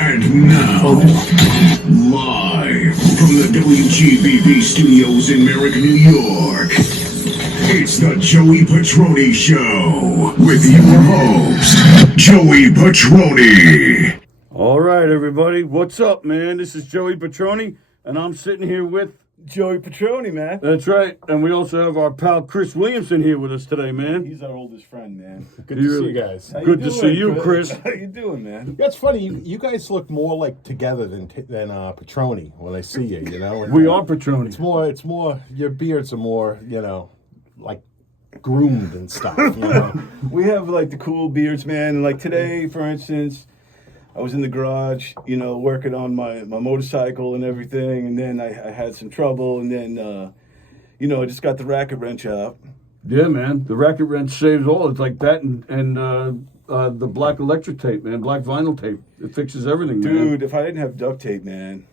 And now, live from the WGBB studios in Merrick, New York, it's the Joey Petroni Show with your host, Joey Petroni. All right, everybody. What's up, man? This is Joey Petroni, and I'm sitting here with Joey Petroni, man. That's right. And we also have our pal Chris Williamson here with us today, man. He's our oldest friend, man. Good to see you guys. Good to see you, Chris. How you doing, man? That's funny. You guys look more like together than Petroni when I see you. You know, We are Petroni. It's more. Your beards are more. You know, like groomed and stuff. You know? We have like the cool beards, man. And like today, for instance, I was in the garage, you know, working on my motorcycle and everything, and then I had some trouble, and then, you know, I just got the racket wrench out. Yeah, man. The racket wrench saves all. It's like that and the black electric tape, man. Black vinyl tape. It fixes everything, man. Dude, if I didn't have duct tape, man,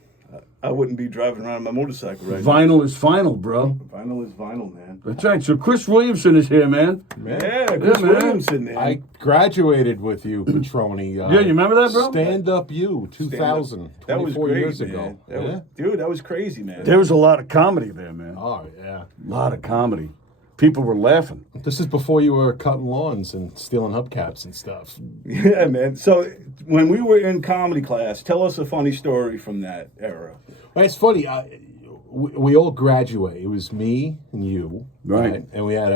I wouldn't be driving around on my motorcycle right now. Vinyl is final, bro. Vinyl is vinyl, man. That's right. So Chris Williamson is here, man. Yeah, Chris man. Williamson, man. I graduated with you, Petroni. Yeah, you remember that, bro? Stand Up You, 2000, that was 24 great, years man. ago. That was, dude, that was crazy, man. There was a lot of comedy there, man. Oh yeah. A lot of comedy. People were laughing. This is before you were cutting lawns and stealing hubcaps and stuff. Yeah, man. So when we were in comedy class, tell us a funny story from that era. Well, it's funny. We all graduated. It was me and you, Right. And we had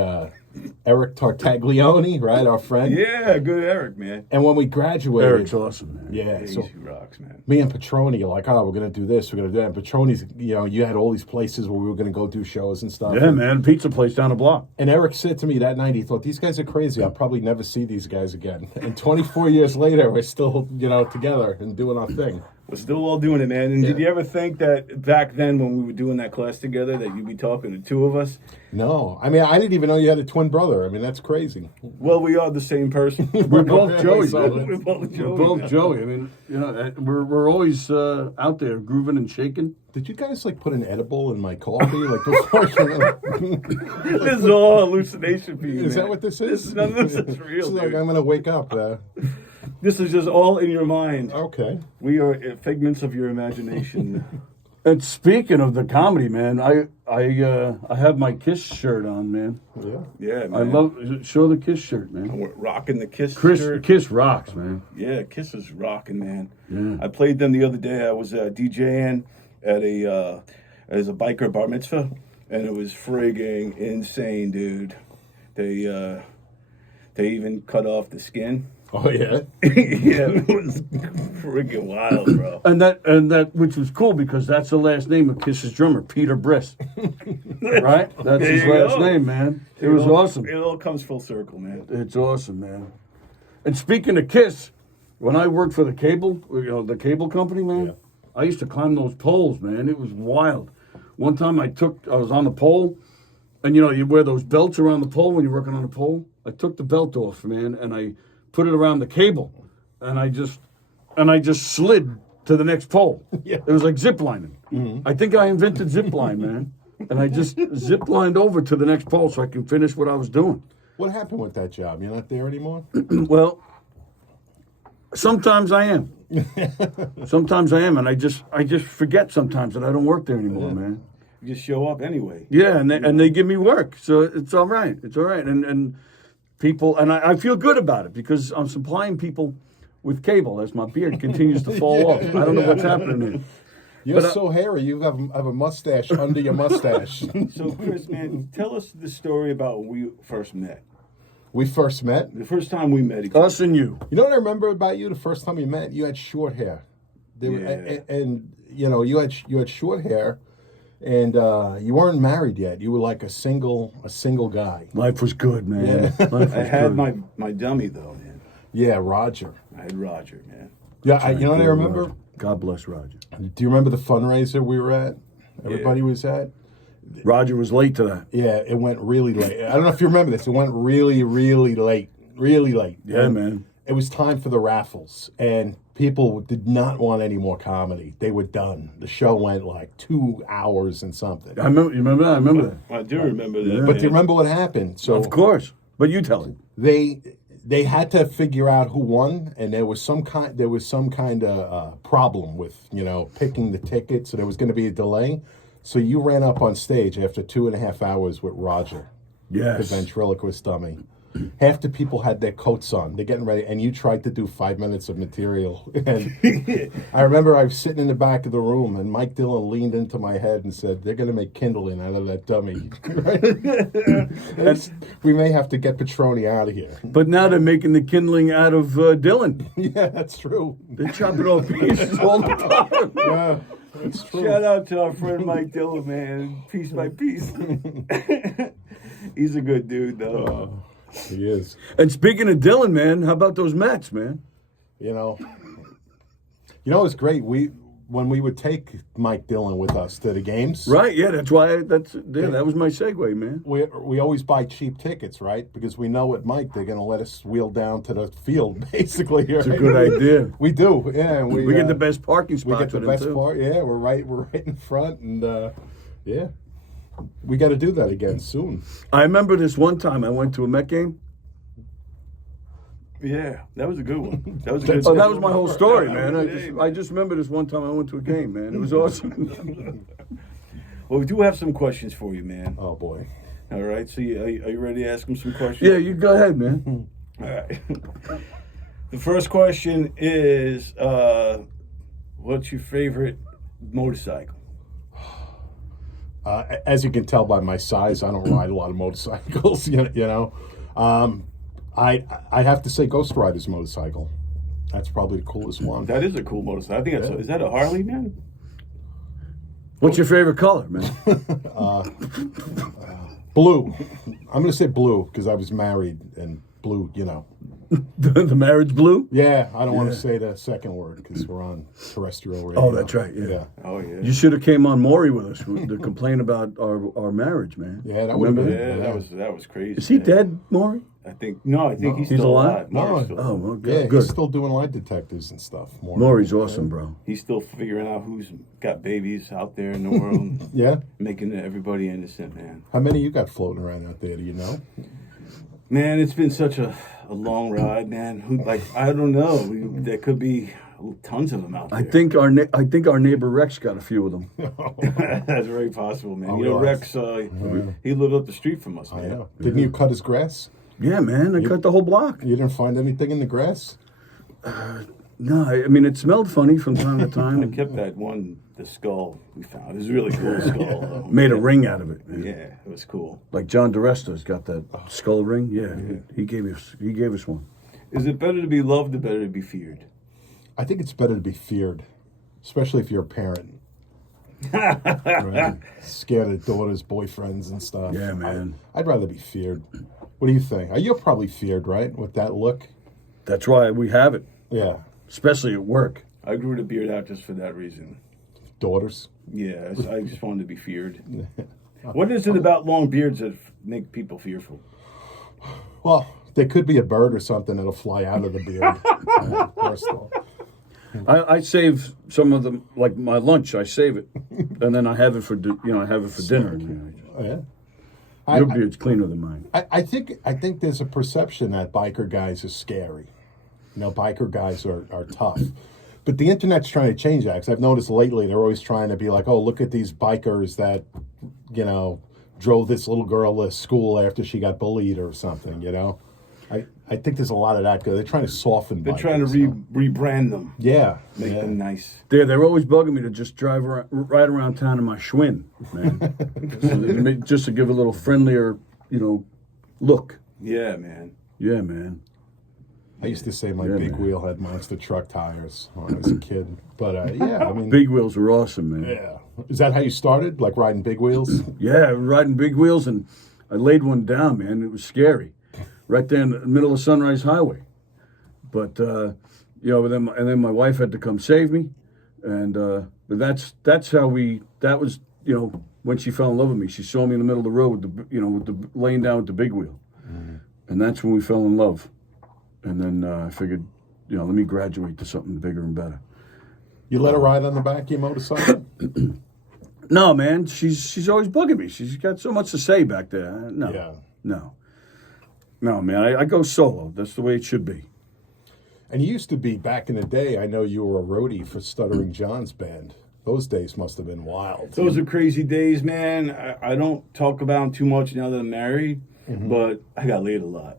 Eric Tartaglione, right, our friend. Yeah, good Eric, man. And when we graduated, Eric's awesome, man. yeah, so He rocks, man. me and Petroni are like, oh, we're gonna do this, we're gonna do that. And Petroni's, you know, you had all these places where we were gonna go do shows and stuff. Yeah, man. Pizza place down the block. And Eric said to me that night, he thought, these guys are crazy. I'll probably never see these guys again. And 24 years later, we're still, you know, together and doing our thing. We're still all doing it, man. And Yeah. did you ever think that back then when we were doing that class together that you'd be talking to two of us? No, I mean, I didn't even know you had a twin brother. I mean, that's crazy. Well, we are the same person. We're both Joey. So- man. We're both Joey. We're both Joey. I mean, you know, we're always out there grooving and shaking. Did you guys like put an edible in my coffee? Like before This is all hallucination for you, Is man. that what this is? None of this is real, It's like dude. I'm gonna wake up. This is just all in your mind. Okay. We are figments of your imagination. And speaking of the comedy, man, I have my Kiss shirt on, man. Yeah. Yeah, man. I love show the Kiss shirt, man. We're rocking the Kiss Chris shirt. Kiss rocks, man. Yeah, Kiss is rocking, man. Yeah. I played them the other day. I was DJing at as a biker bar mitzvah, and it was frigging insane, dude. They even cut off the skin. Oh yeah. Yeah, it was friggin' wild, bro. And that which was cool because that's the last name of Kiss's drummer, Peter Briss. Right? That's There his you last go. name, man. It was awesome. It all comes full circle, man. It's awesome, man. And speaking of Kiss, when I worked for the cable company, man, Yeah. I used to climb those poles, man. It was wild. One time I was on the pole, and you know, you wear those belts around the pole when you're working on a pole. I took the belt off, man, and I put it around the cable, and I just slid to the next pole. Yeah. It was like zip lining. Mm-hmm. I think I invented zip line, man. And I just zip lined over to the next pole so I can finish what I was doing. What happened with that job? You're not there anymore? Well, sometimes I am. Sometimes I am, and I just forget sometimes that I don't work there anymore, man. You just show up anyway. Yeah, and they give me work, so it's all right. It's all right, and people, and I feel good about it because I'm supplying people with cable as my beard continues to fall off. I don't know what's happening here. You're so hairy. You have a mustache under your mustache. So, Chris, man, tell us the story about when we first met. We first met. The first time we met each other. Us and you. You know what I remember about you? The first time we met, you had short hair. And you know, you had short hair, and you weren't married yet. You were like a single guy. Life was good, man. Yeah. Life was I had good. my dummy, though, man. Yeah, Roger. I had Roger, man. Yeah, you know what I remember? Roger. God bless Roger. Do you remember the fundraiser we were at? Everybody was at? Roger was late to that. Yeah, it went really late. I don't know if you remember this. It went really, really late. Really late. Yeah, And man. It was time for the raffles, and people did not want any more comedy. They were done. The show went like 2 hours and something. I remember. You remember that? I remember that. I do remember that. Yeah. But do you remember what happened? So Of course. But you tell him. they they had to figure out who won, and there was some kind of problem with picking the tickets, so there was going to be a delay. So you ran up on stage after 2.5 hours with Roger, Yes. the ventriloquist dummy. Half the people had their coats on. They're getting ready, and you tried to do 5 minutes of material. And I remember I was sitting in the back of the room, and Mike Dillon leaned into my head and said, "They're going to make kindling out of that dummy." We may have to get Petroni out of here. But now they're making the kindling out of Dylan. Yeah, that's true. They're chopping off pieces all the time. Yeah, that's true. Shout out to our friend Mike Dillon, man. Piece by piece. He's a good dude, though. He is. And speaking of Dylan, man, how about those Mets, man? It's great. When we would take Mike Dillon with us to the games, Right, yeah, that's why, that was my segue, man. we always buy cheap tickets, right? Because we know with Mike, they're going to let us wheel down to the field, basically. It's a good idea. We do, yeah. And We get the best parking We spots get the with them, best too. part. Yeah, we're right in front, and yeah, we got to do that again soon. I remember this one time I went to a Met game. Yeah, that was a good one. That was a good. Oh, that was my whole story, man. I just remember this one time I went to a game, man. It was awesome. Well, we do have some questions for you, man. Oh boy. All right, so are you ready to ask him some questions? Yeah, you go ahead, man. All right. The first question is, what's your favorite motorcycle? As you can tell by my size, I don't ride a lot of motorcycles. I have to say Ghost Rider's motorcycle. That's probably the coolest one. That is a cool motorcycle. I think is that a Harley, man? What's your favorite color, man? Blue. I'm going to say blue because I was married, and blue, The marriage blue? Yeah, I don't want to say the second word because we're on terrestrial radio. Oh, that's right, yeah. Oh yeah. You should have came on Maury with us to complain about our marriage, man. Yeah, that would have Remember been. Yeah, that was crazy. Is he man. dead, Maury? I think he's He's still alive? alive. Maury's still Oh, alive. well, Yeah, good. he's still doing lie detectors and stuff. Maury's awesome, bro. He's still figuring out who's got babies out there in the world. Yeah? Making everybody innocent, man. How many you got floating around out there, do you know? Man, it's been such a long ride, man. I don't know. There could be tons of them out there. I think our neighbor Rex got a few of them. That's very possible, man. Oh, Rex, yeah. He lived up the street from us, I man. know. Didn't you cut his grass? Yeah, man. I cut the whole block. You didn't find anything in the grass? No, I mean it smelled funny from time to I time. kept that one, the skull we found. It was a really cool skull. Though. Made a ring out of it. Man. Yeah, it was cool. Like John DeResto's got that skull ring. Yeah, he gave us one. Is it better to be loved or better to be feared? I think it's better to be feared, especially if you're a parent. Right? Scared of daughters, boyfriends, and stuff. Yeah, man. I'd rather be feared. What do you think? You're probably feared, right? With that look? That's why we have it, Yeah. especially at work. I grew the beard out just for that reason. Daughters? Yeah, I just wanted to be feared. What is it about long beards that make people fearful? Well, there could be a bird or something that'll fly out of the beard. First of all. I save some of them, like my lunch. I save it, and then I have it for dinner. Yeah. Your beard's cleaner than mine. I think there's a perception that biker guys are scary. Biker guys are tough. But the internet's trying to change that, because I've noticed lately they're always trying to be like, oh, look at these bikers that, drove this little girl to school after she got bullied or something, I think there's a lot of that. They're trying to soften They're bikers, trying to rebrand them, Yeah. make yeah. them nice. They're always bugging me to just drive right around town in my Schwinn, man. Just to give a little friendlier, look. Yeah, man. Yeah, man. I used to say my Yeah, big man. wheel had monster truck tires when I was a kid. But yeah, I mean, Big wheels are awesome, man. yeah. Is that how you started? Like riding big wheels? Yeah, riding big wheels, and I laid one down, man. It was scary, right there in the middle of Sunrise Highway. But then my wife had to come save me, and but that's how we. That was when she fell in love with me. She saw me in the middle of the road with the laying down with the big wheel, and that's when we fell in love. And then I figured, let me graduate to something bigger and better. You let her ride on the back of your motorcycle? No, man, she's always bugging me. She's got so much to say back there. No, Yeah. no. No, man, I go solo. That's the way it should be. And you used to be, back in the day, I know you were a roadie for Stuttering John's band. Those days must have been wild. Those are crazy days, man. I don't talk about them too much now that I'm married, but I got laid a lot.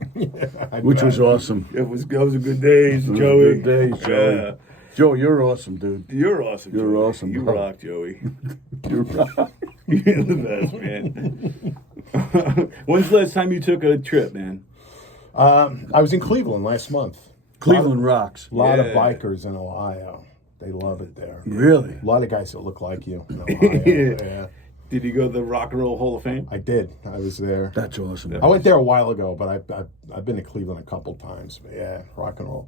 Which was awesome. Those were good days, Those Joey. were good days, Joey. Yeah. Joe, you're awesome, dude. You're awesome. You're Joey. awesome, You bro. rock, Joey. You're right. You're the best, man. When's the last time you took a trip, man? I was in Cleveland last month. Cleveland rocks. A lot of Yeah. bikers in Ohio. They love it there. Really? A lot of guys that look like you in Ohio. Yeah. Did you go to the Rock and Roll Hall of Fame? I did. I was there. That's awesome. I went there a while ago, but I've been to Cleveland a couple times. But yeah, rock and roll.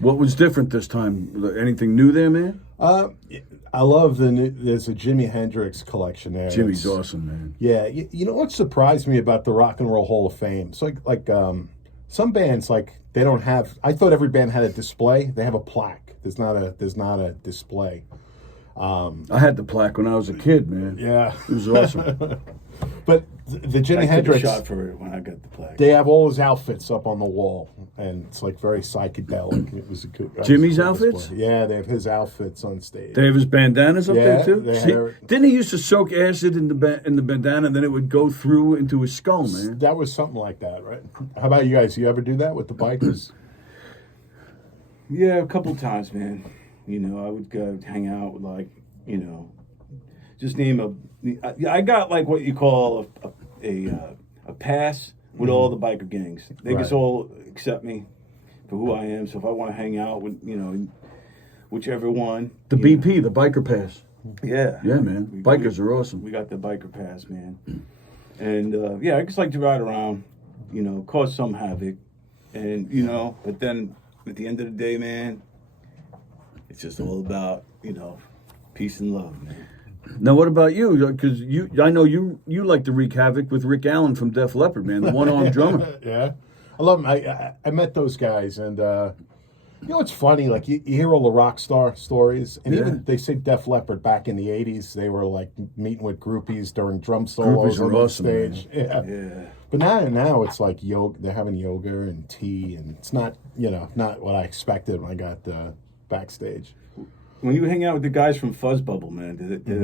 What was different this time? Anything new there, man? I love there's a Jimi Hendrix collection there. Jimmy's It's- awesome, man. Yeah, you know what surprised me about the Rock and Roll Hall of Fame? It's like some bands, like, they don't have. I thought every band had a display. They have a plaque. There's not a display. I had the plaque when I was a kid, man. Yeah, It was awesome. but the Jimi I took a Hendrix, shot for it when I got the plaque. they have all his outfits up on the wall, and it's like very psychedelic. It was a good. Jimmy's good outfits? display. Yeah, they have his outfits on stage. They have his bandanas up Yeah, there too. they See, had- didn't he used to soak acid in the bandana, and then it would go through into his skull, man? That was something like that, right? How about you guys? You ever do that with the bikers? Yeah, a couple times, man. You know, I would go hang out with, like, you know, just name I got like what you call a pass with all the biker gangs. They just Right. all accept me for who I am. So if I want to hang out with, you know, whichever one. The you BP, the biker pass. know. Yeah. Yeah, man. Bikers are awesome. We got the biker pass, man. And yeah, I just like to ride around, you know, cause some havoc. And, you know, but then at the end of the day, man, it's just all about, you know, peace and love, man. Now, what about you? Because I know you like to wreak havoc with Rick Allen from Def Leppard, man, the one-armed drummer. Yeah, I love them. I met those guys, and you know, it's funny. Like, you hear all the rock star stories, and Yeah. even they say Def Leppard back in the '80s, they were like meeting with groupies during drum solos Groupies are on the awesome, stage. Yeah. Yeah. But now it's like yoga. They're having yoga and tea, and it's not, you know, not what I expected when I got backstage. When you hang out with the guys from Fuzz Bubble, man, do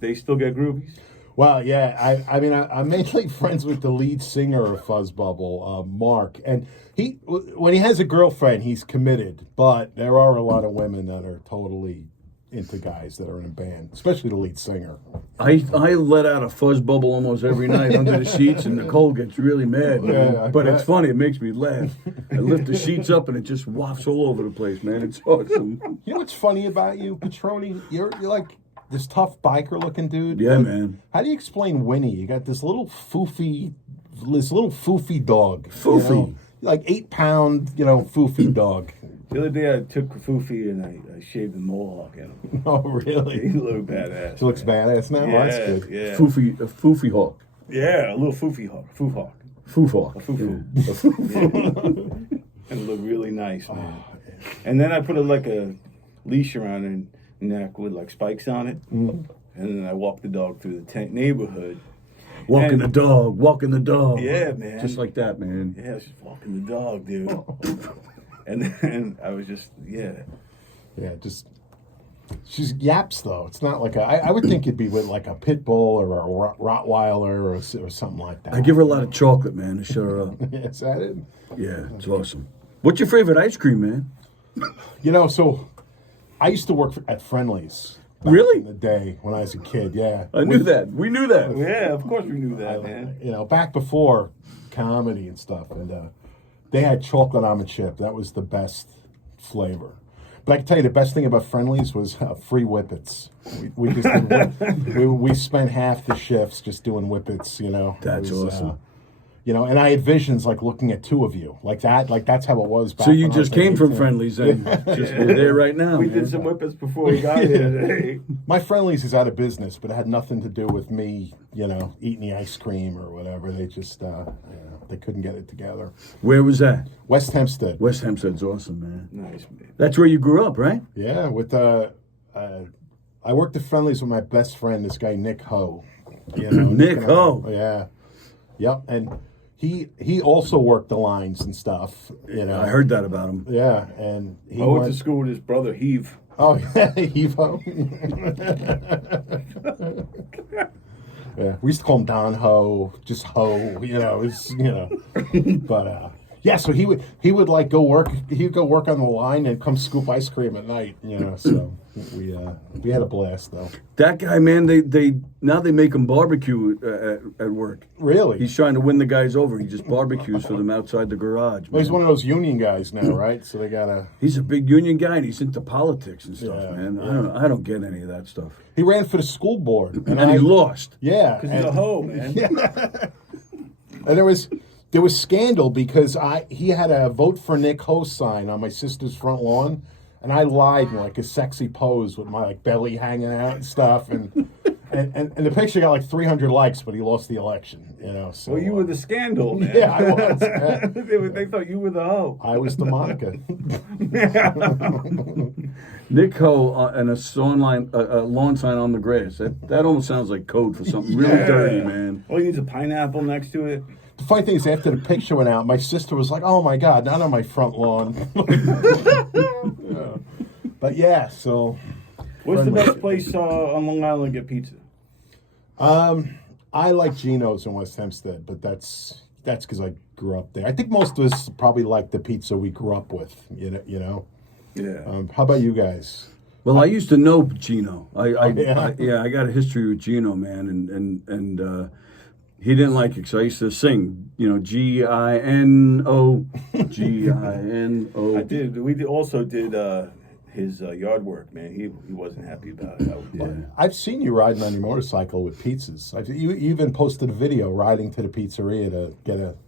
they still get groupies? Well, yeah, I mean, I'm mainly friends with the lead singer of Fuzz Bubble, Mark, and when he has a girlfriend, he's committed. But there are a lot of women that are totally into guys that are in a band, especially the lead singer. I let out a fuzz bubble almost every night under the sheets, and Nicole gets really mad, man. Yeah, I But bet. it's funny. It makes me laugh. I lift the sheets up, and it just wafts all over the place, man. It's awesome. You know what's funny about you, Petroni? You're like this tough biker-looking dude. Yeah, Like, man. How do you explain Winnie? You got this little foofy dog. Foofy. You know? Like 8-pound, foofy dog. The other day I took Fufi and I shaved the mohawk in him. Oh, really? He looked badass. He looks man. badass now. Yeah, That's good. yeah. A foofy hawk. Yeah, a little Foofy hawk. Foof hawk. Foof hawk. A foo-foo. Yeah. A foo- And it looked really nice, man. And then I put a leash around her neck with like spikes on it. And then I walked the dog through the neighborhood. Walking And- the dog. Walking the dog. Yeah, man. Just like that, man. Yeah, I was just walking the dog, dude. And then I was just, yeah. Yeah, just she's yaps though. It's not like I would think it'd be with like a pit bull or a Rottweiler or something like that. I give her a lot of chocolate, man, to shut her up. Is that it? Yeah, it's awesome. What's your favorite ice cream, man? So I used to work at Friendly's. Back Really? In the day when I was a kid, yeah. I knew that. We knew that. Yeah, of course we knew that, man. Back before comedy and stuff, and they had chocolate almond chip. That was the best flavor. But I can tell you the best thing about Friendly's was free whippets. We just we spent half the shifts just doing whippets. That's It was, awesome. And I had visions like looking at two of you like that. Like that's how it was back. So you when I was just came from 18. Friendly's and just we're there right now. We man. did some whippets before we got here today. My Friendly's is out of business, but it had nothing to do with me, eating the ice cream or whatever. They just, they couldn't get it together. Where was that? West Hempstead. West Hempstead's awesome, man. Nice, man. That's where you grew up, right? Yeah, I worked at Friendly's with my best friend, this guy Nick Ho. Nick Ho. Yeah, yep, and he also worked the lines and stuff. You know, I heard that about him. Yeah, and he I went to school with his brother, Heave. Oh, yeah, Evo. Yeah, we used to call him Don Ho, just Ho. You know, it's but yeah. So he would like go work. He'd go work on the line and come scoop ice cream at night. You know, so we had a blast though. That guy, man, they now they make him barbecue at work. Really? He's trying to win the guys over. He just barbecues for them outside the garage. Well, he's man. one of those union guys now, right? So they gotta. He's a big union guy, and he's into politics and stuff, Yeah, man. yeah. I don't get any of that stuff. He ran for the school board, And he lost. Yeah, Because he's a hoe, man. and there was scandal because he had a vote for Nick Ho sign on my sister's front lawn, and I lied in like a sexy pose with my like belly hanging out and stuff, and the picture got like 300 likes, but he lost the election. You know, so Well, you were the scandal, man. yeah, I was. Yeah. They thought you were the hoe. I was the Monica. Nick Ho and a lawn sign on the grass. That almost sounds like code for something really dirty, man. All you need is a pineapple next to it. The funny thing is, after the picture went out, my sister was like, "Oh my God, not on my front lawn." Yeah. But yeah, so What's the best place on Long Island to get pizza? I like Gino's in West Hempstead, but that's because I grew up there. I think most of us probably like the pizza we grew up with. You know. Yeah. How about you guys? Well, I used to know Gino. I Yeah. got a history with Gino, man, and he didn't like it, so I used to sing, Gino, Gino. I did. We also did his yard work, man. He wasn't happy about it. Yeah. I've seen you riding on your motorcycle with pizzas. You even posted a video riding to the pizzeria to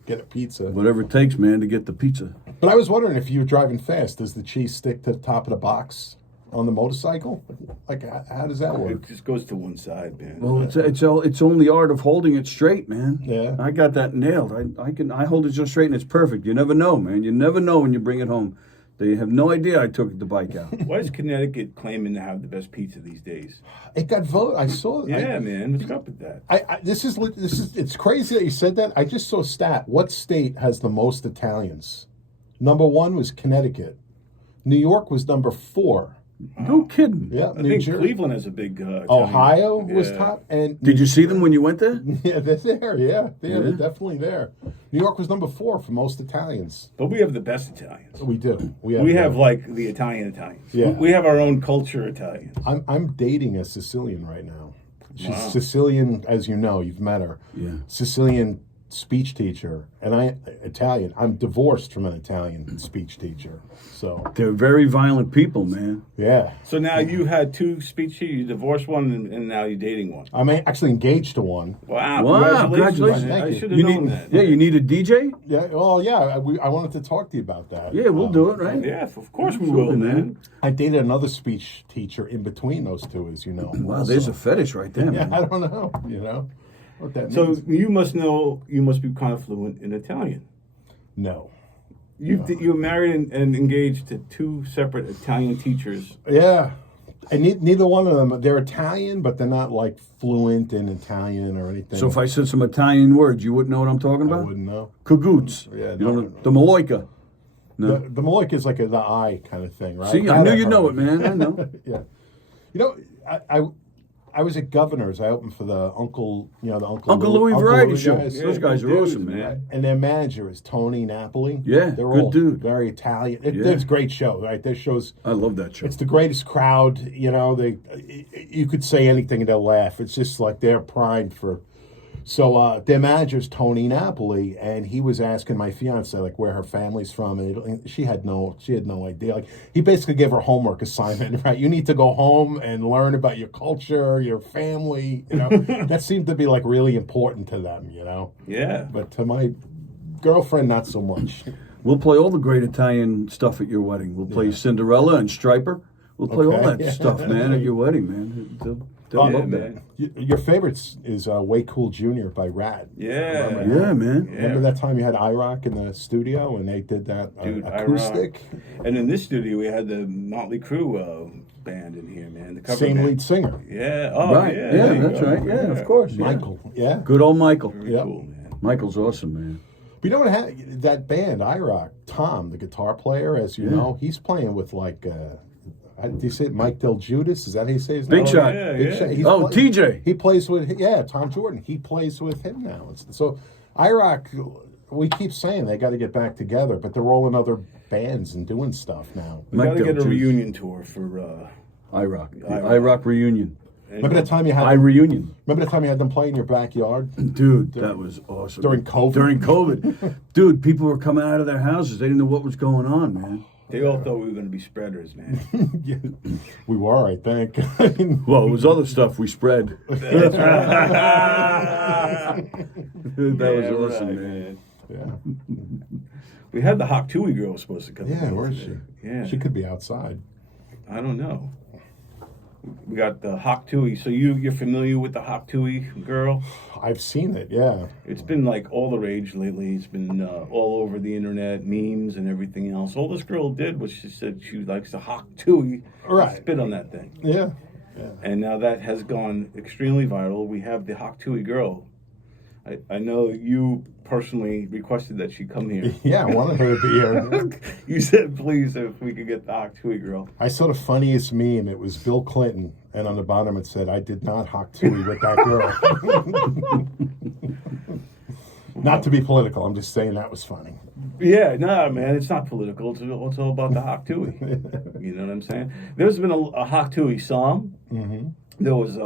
get a pizza. Whatever it takes, man, to get the pizza. But I was wondering if you were driving fast, does the cheese stick to the top of the box on the motorcycle? Like, how does that work? It just goes to one side, man. Well, it's only the art of holding it straight, man. Yeah. I got that nailed. I hold it just straight and it's perfect. You never know, man. You never know when you bring it home. They have no idea I took the bike out. Why is Connecticut claiming to have the best pizza these days? It got voted. I saw it. Yeah, man. What's up with that? This is. It's crazy that you said that. I just saw a stat. What state has the most Italians? Number 1 was Connecticut. New York was number 4. No kidding. Yeah, I think Cleveland has a big. Ohio was Yeah. top. And Did you see them when you went there? Yeah, they're there. Yeah, they're Yeah. definitely there. New York was number 4 for most Italians. But we have the best Italians. We do. We have like the Italians. Yeah. We have our own culture Italians. I'm dating a Sicilian right now. She's Wow. Sicilian, as you know, you've met her. Yeah. Sicilian speech teacher, and Italian. I'm divorced from an Italian speech teacher. So They're very violent people, man. yeah, So now you had 2 speech teachers. You divorced one, and now you're dating one. I'm actually engaged to one. Wow! Wow, Congratulations! Thank I you. should have You known need, that. yeah, you need a DJ? Yeah. Well, yeah. I wanted to talk to you about that. Yeah, we'll do it, right? Yeah, of course we Absolutely, will, man. I dated another speech teacher in between those two, as you know. Wow, there's a fetish right there, Yeah, man. I don't know. You know what that So means? you must know. You must be kind of fluent in Italian. No. You're married and engaged to 2 separate Italian teachers. Yeah. And neither one of them, they're Italian, but they're not like fluent in Italian or anything. So if I said some Italian words, you wouldn't know what I'm talking I about? wouldn't know. Cagoots. Yeah, You no, know, no. the Maloika. No. The Maloik is like the eye kind of thing, right? See, I knew you'd know it, man. I know. Yeah. You know, I was at Governor's. I opened for the Uncle Louis Variety Louis Show. guys. Those guys are dudes, awesome, man. And their manager is Tony Napoli. Yeah, they're good all dude. very Italian. Yeah. It's a great show, right? Their shows. I love that show. It's the greatest crowd. You know, you could say anything and they'll laugh. It's just like they're primed for. So their manager's Tony Napoli, and he was asking my fiance like where her family's from, and she had no idea. Like he basically gave her homework assignment, right? You need to go home and learn about your culture, your family. You know, that seemed to be like really important to them. You know, Yeah. but to my girlfriend, not so much. We'll play all the great Italian stuff at your wedding. We'll play Cinderella and Striper. We'll play all that Okay. stuff, man, at your wedding, man. They'll Yeah, love man. Your favorites is Way Cool Jr. by Rad. Yeah. that. Yeah, man. Yeah. Remember that time you had IROC in the studio and they did that Dude, acoustic? And in this studio, we had the Motley Crue band in here, man. The cover Same band. lead singer, Yeah. Oh, Right. yeah. Yeah, there you that's go. right. Yeah, of course. Yeah. Michael. Yeah. Good old Michael. Very Yep. cool, man. Michael's awesome, man. You know what? That band, IROC, Tom, the guitar player, as you know, he's playing with like, do you say it, Mike Del Judas? Is that how you say his name? Big Shot. Yeah, Big yeah. Shot. TJ. He plays with, Tom Jordan. He plays with him now. So IROC, we keep saying they got to get back together, but they're rolling other bands and doing stuff now. We got to get a Del reunion tour for IROC. IROC reunion. Remember that time you had reunion. Remember the time you had them play in your backyard? Dude, that was awesome. During COVID? During COVID. Dude, people were coming out of their houses. They didn't know what was going on, man. They all thought we were going to be spreaders, man. Yeah, we were, I think. Well, it was other stuff we spread. That was awesome, right, man. Yeah. We had the Hawk Tuah girl supposed to come. Yeah, in where is today. she? Yeah, She could be outside. I don't know. We got the Hawk Tuah. So you're familiar with the Hawk Tuah girl? I've seen it, yeah. It's been like all the rage lately. It's been all over the internet, memes and everything else. All this girl did was she said she likes the Hawk Tuah. Right. Spit on that thing. Yeah. And now that has gone extremely viral. We have the Hawk Tuah girl. I know you personally requested that she come here. Yeah, I wanted her to be here. You said, please, if we could get the Hawk Tuah girl. I saw the funniest meme. It was Bill Clinton, and on the bottom it said, "I did not Hawk Tuah with that girl." Not to be political, I'm just saying that was funny. Yeah, no, man, it's not political. It's all about the Hawk Tuah. You know what I'm saying? There's been a Hawk Tuah song. Mm-hmm. There was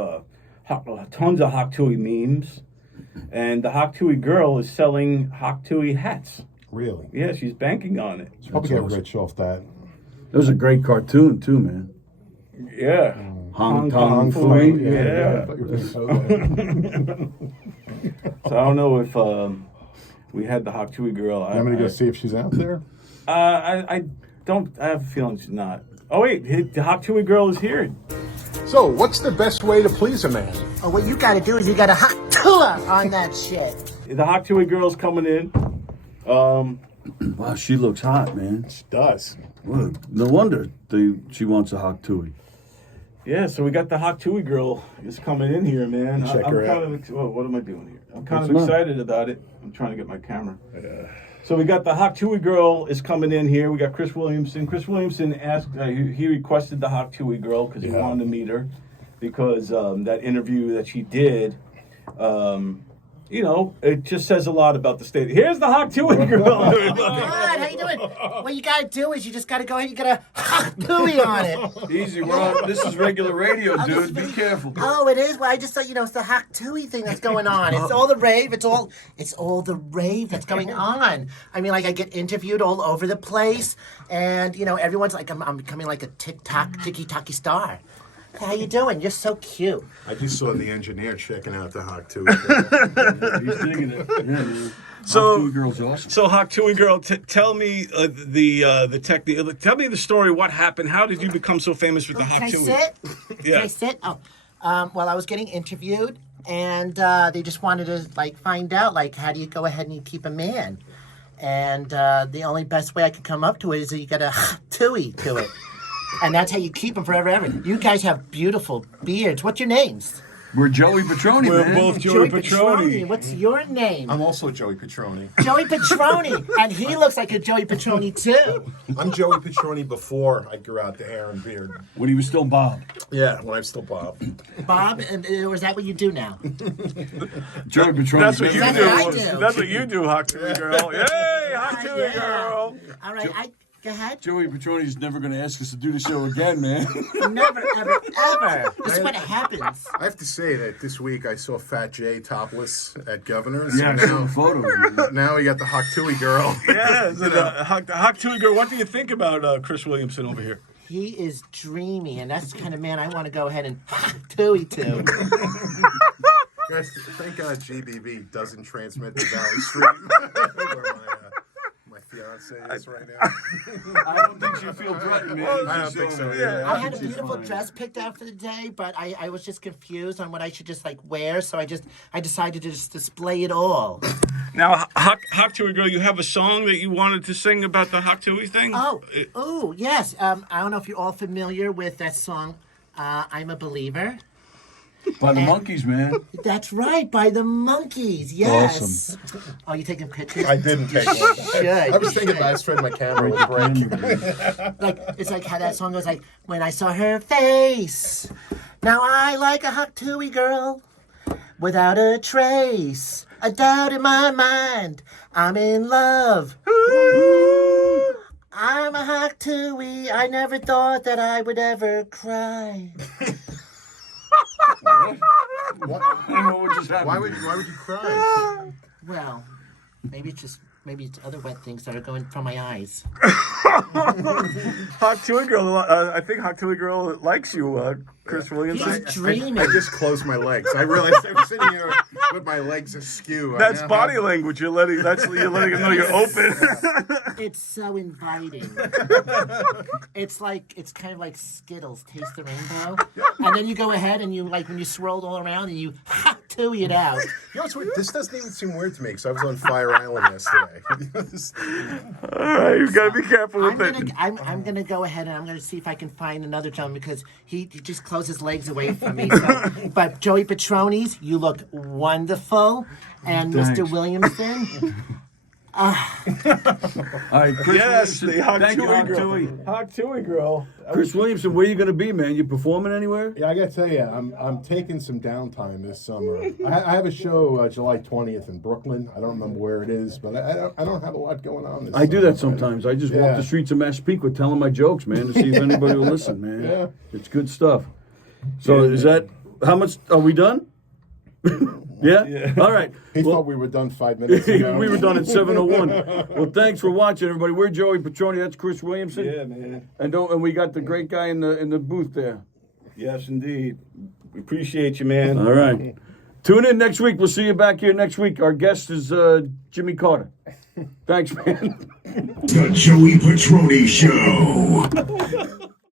tons of Hawk Tuah memes. And the Hawk Tuah girl is selling Hawk Tuah hats. Really? Yeah, she's banking on it. She'll probably get rich off that. It was a great cartoon, too, man. Yeah. Hong Kong Fooey. Yeah. So I don't know if we had the Hawk Tuah girl. I'm going to go see if she's out there. I have a feeling she's not. Oh, wait, the Hawk Tuah girl is here. So, what's the best way to please a man? Oh, what you gotta do is you gotta hot Tuah on that shit. The Hawk Tuah girl's coming in. Wow, she looks hot, man. She does. Well, no wonder she wants a Hawk Tuah. Yeah, so we got the Hawk Tuah girl is coming in here, man. Check her out. What am I doing here? I'm kind of excited about it. I'm trying to get my camera. So we got the Hawk Tuah girl is coming in here. We got Chris Williamson. Chris Williamson asked, he requested the Hawk Tuah girl because he wanted to meet her because that interview that she did, it just says a lot about the state. Here's the Hawk Tuah girl. God, how you doing? What you gotta do is you just gotta go ahead. You gotta hot Tuah on it. Easy, this is regular radio, dude. Be careful. Oh, it is. Well, I just thought it's the hot Tuah thing that's going on. It's all the rave. It's all the rave that's going on. I mean, like I get interviewed all over the place, and everyone's like, I'm becoming like a ticky-tacky star. How you doing? You're so cute. I just saw the engineer checking out the Hawk Tuah. He's digging it. Yeah, man. So- Hawk Tuah girl's awesome. So Hawk Tuah girl, tell me tell me the story. What happened? How did you become so famous with the Hawk Can I Tuah? sit? Yeah. Can I sit? Oh, well, I was getting interviewed, and they just wanted to find out how do you go ahead and you keep a man, and the only best way I could come up to it is that you got to Tuah to it, and that's how you keep them forever. You guys have beautiful beards. What's your names? We're Joey Petroni, We're man. both Joey Petroni. What's your name? I'm also Joey Petroni. Joey Petroni, and he looks like a Joey Petroni too. I'm Joey Petroni before I grew out the hair and beard. When he was still Bob. Yeah, when I'm still Bob. Bob, and or is that what you do now? Joey Petroni. That's what you That's do. what I do. That's what you do, Hawk Tuah girl. Yay, Hawk Tuah Yeah. girl. All right, go ahead. Joey Petroni's never going to ask us to do the show again, man. Never, ever, ever. This is what happens. I have to say that this week I saw Fat Jay topless at Governor's. Yeah, I saw a photo. Now we got the Hawk Tuah girl. Yeah, so the Hawk Tuah girl. What do you think about Chris Williamson over here? He is dreamy, and that's the kind of man I want to go ahead and Tuah to. Guys, thank God GBB doesn't transmit the Valley Stream. Where my fiance is right now. I don't think she'll feel threatened, man. I don't think so. Yeah. I had a beautiful dress picked out for the day, but I was just confused on what I should just wear, so I decided to just display it all. Now, Hawk Tuah girl, you have a song that you wanted to sing about the Hawk Tuah thing? Oh, yes. I don't know if you're all familiar with that song, I'm a Believer. By the monkeys, man. That's right, by the monkeys. Yes. Awesome. Oh, you taking pictures? I didn't take one. Should. I was thinking last friend my camera would break. Like it's like how that song goes. Like when I saw her face, now I like a hot Tuah girl, without a trace, a doubt in my mind. I'm in love. I'm a hot Tuah. I never thought that I would ever cry. I don't know what just happened. Why would you cry? Well, maybe it's other wet things that are going from my eyes. Hot Tuah girl. I think Hot Tuah girl likes you, Chris Williamson. He's dreaming. I just closed my legs. I realized I was sitting here with my legs askew. That's body language. You're letting him know you're open. It's so inviting. It's kind of like Skittles, taste the rainbow, and then you go ahead and you when you swirl it all around and you Tuah it out. You know what's weird? This doesn't even seem weird to me because I was on Fire Island yesterday. All right, you gotta be careful with it. I'm gonna go ahead and I'm gonna see if I can find another gentleman because he just closed his legs away from me. So. But Joey Petroni's, you look wonderful, and Thanks. Mr. Williamson. All right, Chris Yes, Williamson. the Hot Thank you, Tuah Hot girl. Tuah. Hot Tuah girl. Chris Williamson, where you going to be, man? You performing anywhere? Yeah, I gotta tell you, I'm taking some downtime this summer. I have a show July 20th in Brooklyn. I don't remember where it is, but I don't have a lot going on this I do summer. that sometimes. I just Yeah. walk the streets of Massapequa telling my jokes, man, to see if anybody will listen, man. Yeah. It's good stuff. So is that, how much, are we done? Yeah? All right. He Well, thought we were done 5 minutes ago. we were done at 7:01. Well, thanks for watching, everybody. We're Joey Petroni. That's Chris Williamson. Yeah, man. And we got the great guy in the booth there. Yes, indeed. We appreciate you, man. All right. Tune in next week. We'll see you back here next week. Our guest is Jimmy Carter. Thanks, man. The Joey Petroni Show.